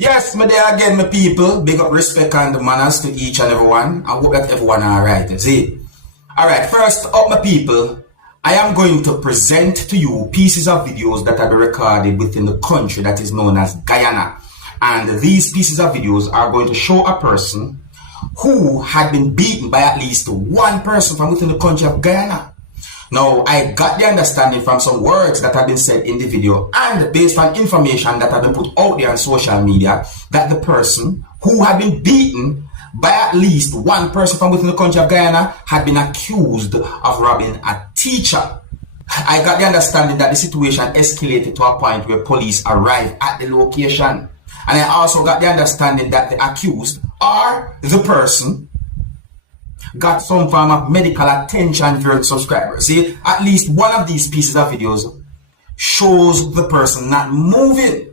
Yes, my dear again, my people. Big up respect and manners to each and everyone. I hope that everyone are alright. See? Alright, first up, my people, I am going to present to you pieces of videos that have been recorded within the country that is known as Guyana. And these pieces of videos are going to show a person who had been beaten by at least one person from within the country of Guyana. Now, I got the understanding from some words that have been said in the video and based on information that have been put out there on social media that the person who had been beaten by at least one person from within the country of Guyana had been accused of robbing a teacher. I got the understanding that the situation escalated to a point where police arrived at the location. And I also got the understanding that the accused or the person got some form of medical attention for the subscribers. See, at least one of these pieces of videos shows the person not moving.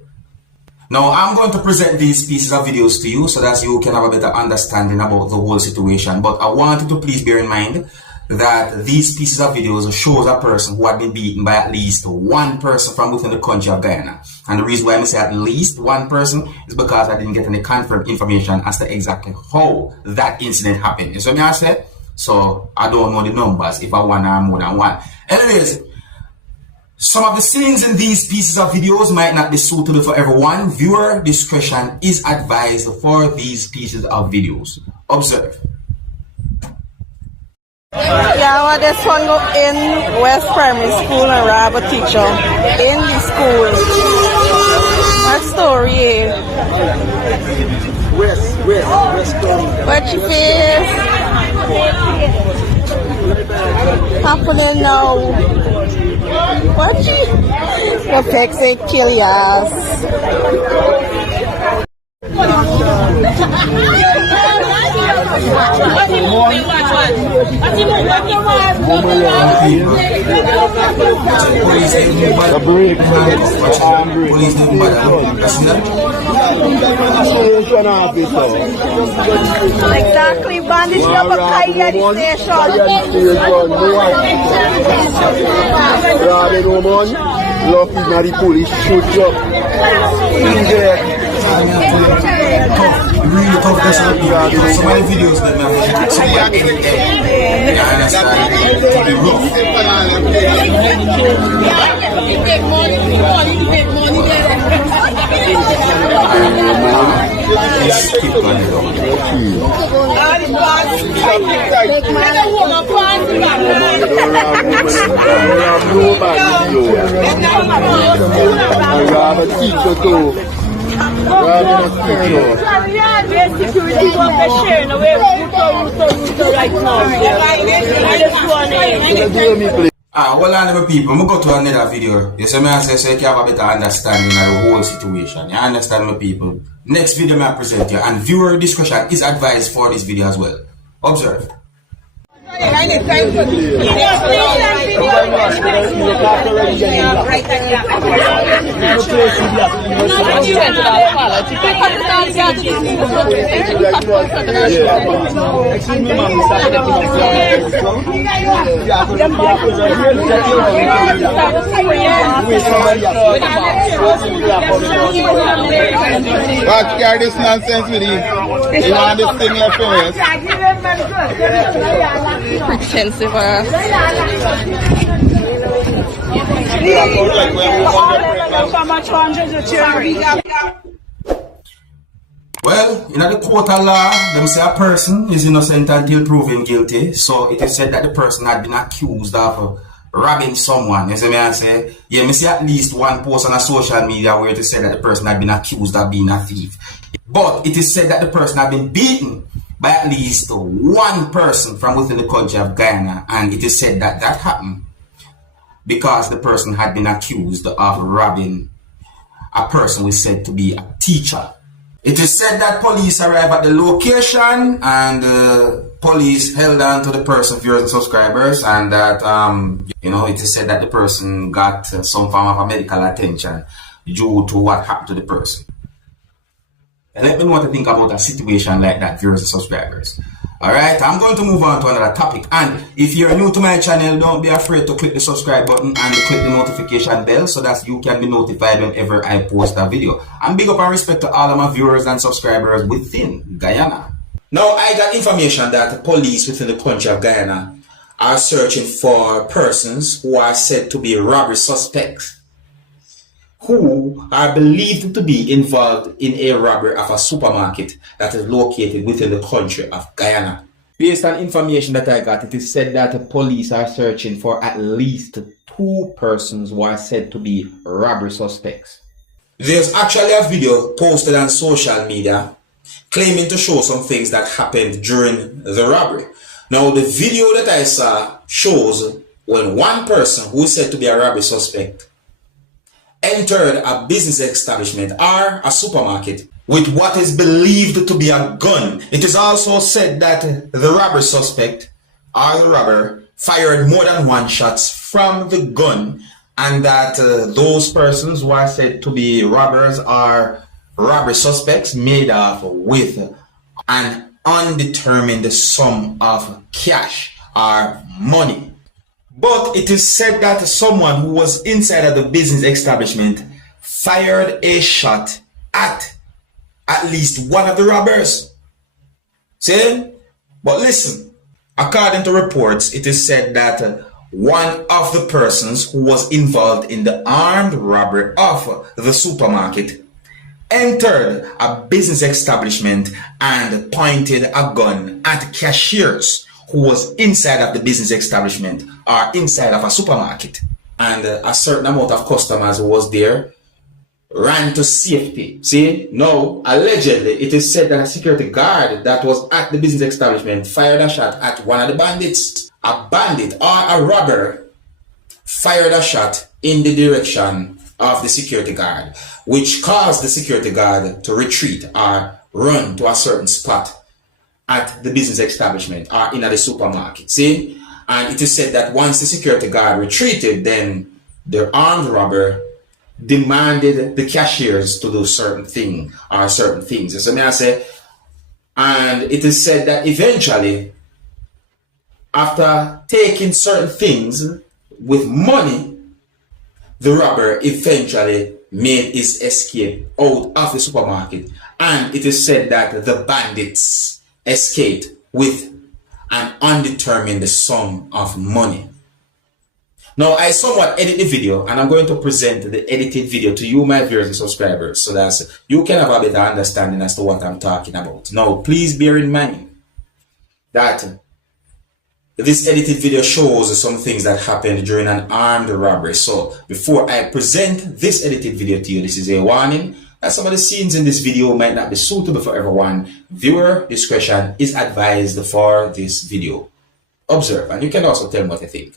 Now, I'm going to present these pieces of videos to you so that you can have a better understanding about the whole situation. But I want you to please bear in mind that these pieces of videos shows a person who had been beaten by at least one person from within the country of Guyana. And the reason why I say at least one person is because I didn't get any confirmed information as to exactly how that incident happened. You see what I say? So I don't know the numbers if I want or more than one. Anyways, some of the scenes in these pieces of videos might not be suitable for everyone. Viewer discretion is advised for these pieces of videos. Observe. Yeah, well, this one go in West Primary School and rob a teacher in the school. What story is? West Primary. What you face? Happening now. What you? The pecs say kill your ass. Exactly, bandage number Kaya station. Lucky now the police shoot up. Really tough person. So many videos that have so you understand? To be rough. Just keep going down. Well, on people, I'm going to go to another video. You see me I say so you can have a better understanding of the whole situation. You understand my people? Next video I present you, and viewer discretion is advised for this video as well. Observe. What carry this nonsense with you? You want this thing left in it? Expensive. Well, in the court of law, them say a person is innocent until proven guilty. So it is said that the person had been accused of robbing someone. You see me I say? Yeah, me see at least one post on a social media where it is said that the person had been accused of being a thief. But it is said that the person had been beaten by at least one person from within the country of Guyana, and it is said that that happened because the person had been accused of robbing a person who is said to be a teacher. It is said that police arrived at the location and police held on to the person, viewers and subscribers, and that it is said that the person got some form of a medical attention due to what happened to the person. And let me know what to think about a situation like that, viewers and subscribers. Alright, I'm going to move on to another topic. And if you're new to my channel, don't be afraid to click the subscribe button and click the notification bell so that you can be notified whenever I post a video. And big up and respect to all of my viewers and subscribers within Guyana. Now, I got information that the police within the country of Guyana are searching for persons who are said to be robbery suspects, who are believed to be involved in a robbery of a supermarket that is located within the country of Guyana. Based on information that I got, it is said that the police are searching for at least 2 persons who are said to be robbery suspects. There's actually a video posted on social media claiming to show some things that happened during the robbery. Now, the video that I saw shows when one person who is said to be a robbery suspect entered a business establishment or a supermarket with what is believed to be a gun. It is also said that the robber suspect or the robber fired more than 1 shot from the gun, and that those persons who are said to be robbers are robbery suspects made off with an undetermined sum of cash or money. But it is said that someone who was inside of the business establishment fired a shot at least one of the robbers. See? But listen, according to reports, it is said that one of the persons who was involved in the armed robbery of the supermarket entered a business establishment and pointed a gun at cashiers who was inside of the business establishment or inside of a supermarket. And a certain amount of customers who was there ran to safety. See, now, allegedly, it is said that a security guard that was at the business establishment fired a shot at one of the bandits. A bandit or a robber fired a shot in the direction of the security guard, which caused the security guard to retreat or run to a certain spot at the business establishment or in the supermarket. See? And it is said that once the security guard retreated, then the armed robber demanded the cashiers to do certain thing or certain things. So may I say, and it is said that eventually, after taking certain things with money, the robber eventually made his escape out of the supermarket. And it is said that the bandits escaped with an undetermined sum of money. Now, I somewhat edit the video, and I'm going to present the edited video to you, my viewers and subscribers, so that you can have a better understanding as to what I'm talking about. Now, please bear in mind that this edited video shows some things that happened during an armed robbery. So, before I present this edited video to you, this is a warning that some of the scenes in this video might not be suitable for everyone. Viewer discretion is advised for this video. Observe, and you can also tell me what you think.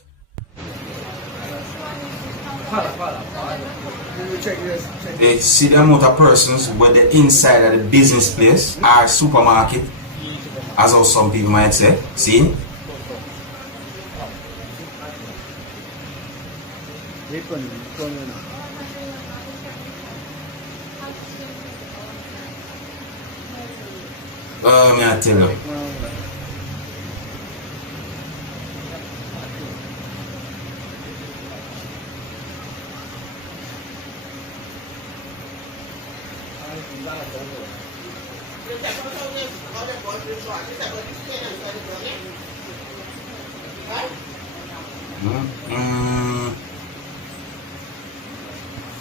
They see the amount of persons where the inside of the business place or supermarket, as how some people might say. See? May I tell you?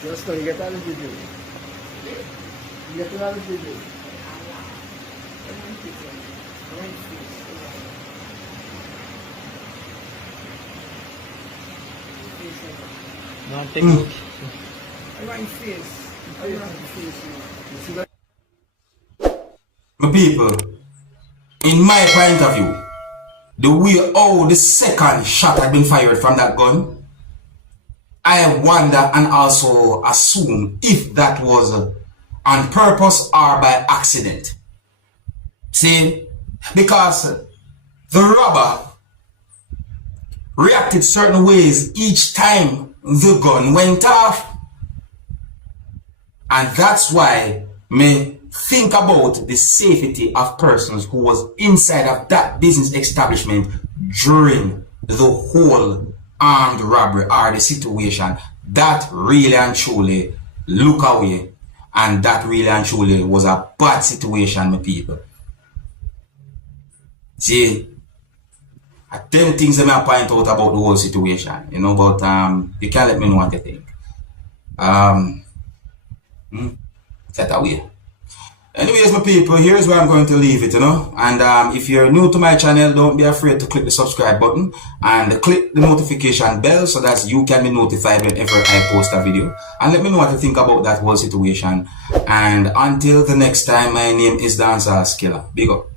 Just go, you get out of the video. You get out of the video. My people, in my point of view, the way how the second shot had been fired from that gun, I wonder and also assume if that was on purpose or by accident. See? Because the robber reacted certain ways each time the gun went off. And that's why me think about the safety of persons who was inside of that business establishment during the whole armed robbery or the situation, that really and truly look away, and that really and truly was a bad situation, my people. See, I 10 things that I point out about the whole situation, you know, but you can let me know what you think. That away. Anyways, my people, here's where I'm going to leave it, you know. And if you're new to my channel, don't be afraid to click the subscribe button and click the notification bell so that you can be notified whenever I post a video. And let me know what you think about that whole situation. And until the next time, my name is Dancehall Skilla. Big up.